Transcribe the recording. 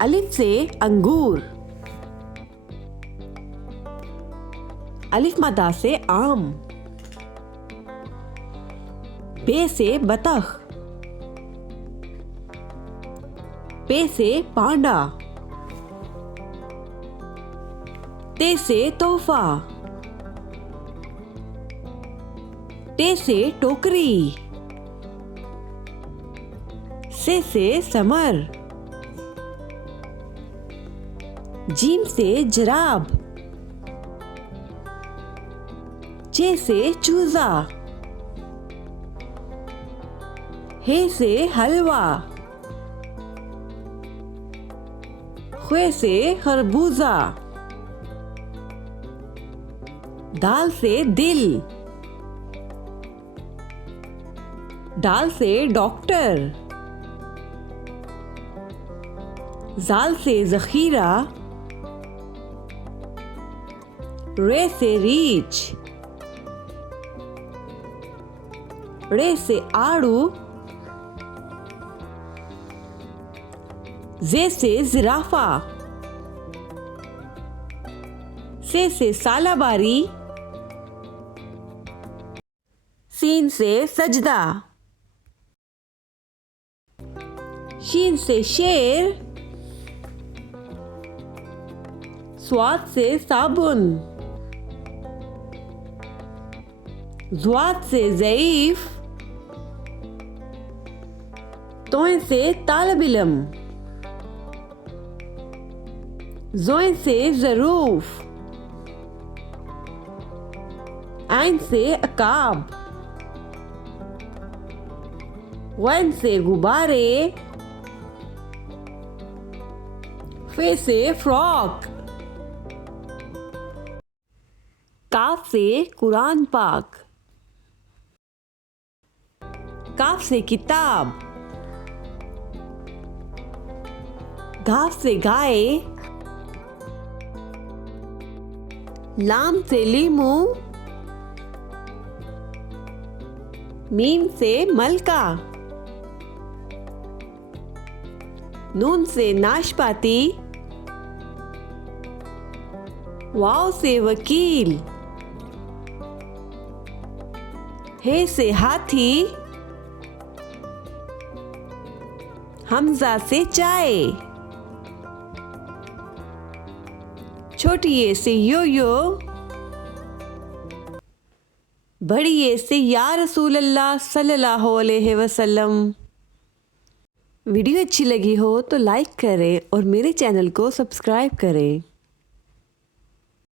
अलिफ से अंगूर। अलिफ मदा से आम। बे से बतख। पे से पांडा। ते से तोहफा। टे से टोकरी। से समर। जीम से जराब। चे से चूजा। हे से हलवा। ख्वे से खरबूजा। दाल से दिल। डाल से डॉक्टर। जाल से जखीरा। रे से रीछ। रे से आड़ू। जे से जिराफा। से सालाबारी। सीन से सजदा। शीन से शेर। स्वाद से साबुन। ज़्वाद से ज़ईफ। तोए से तालब इल्म। ज़ोए से ज़रूफ। आइन से अकाब। गैन से गुब्बारे। फे से फ्रॉक। काफ से कुरान पाक। काफ से किताब। घाफ से गाय। लाम से लीमू। मीम से मलका। नून से नाशपाती। वाव से वकील। हे से हाथी। हमजा से चाय। छोटी ए से यो यो। बड़ी ए से या रसूल अल्लाह सल्लल्लाहु अलैहि वसल्लम। वीडियो अच्छी लगी हो तो लाइक करें और मेरे चैनल को सब्सक्राइब करें।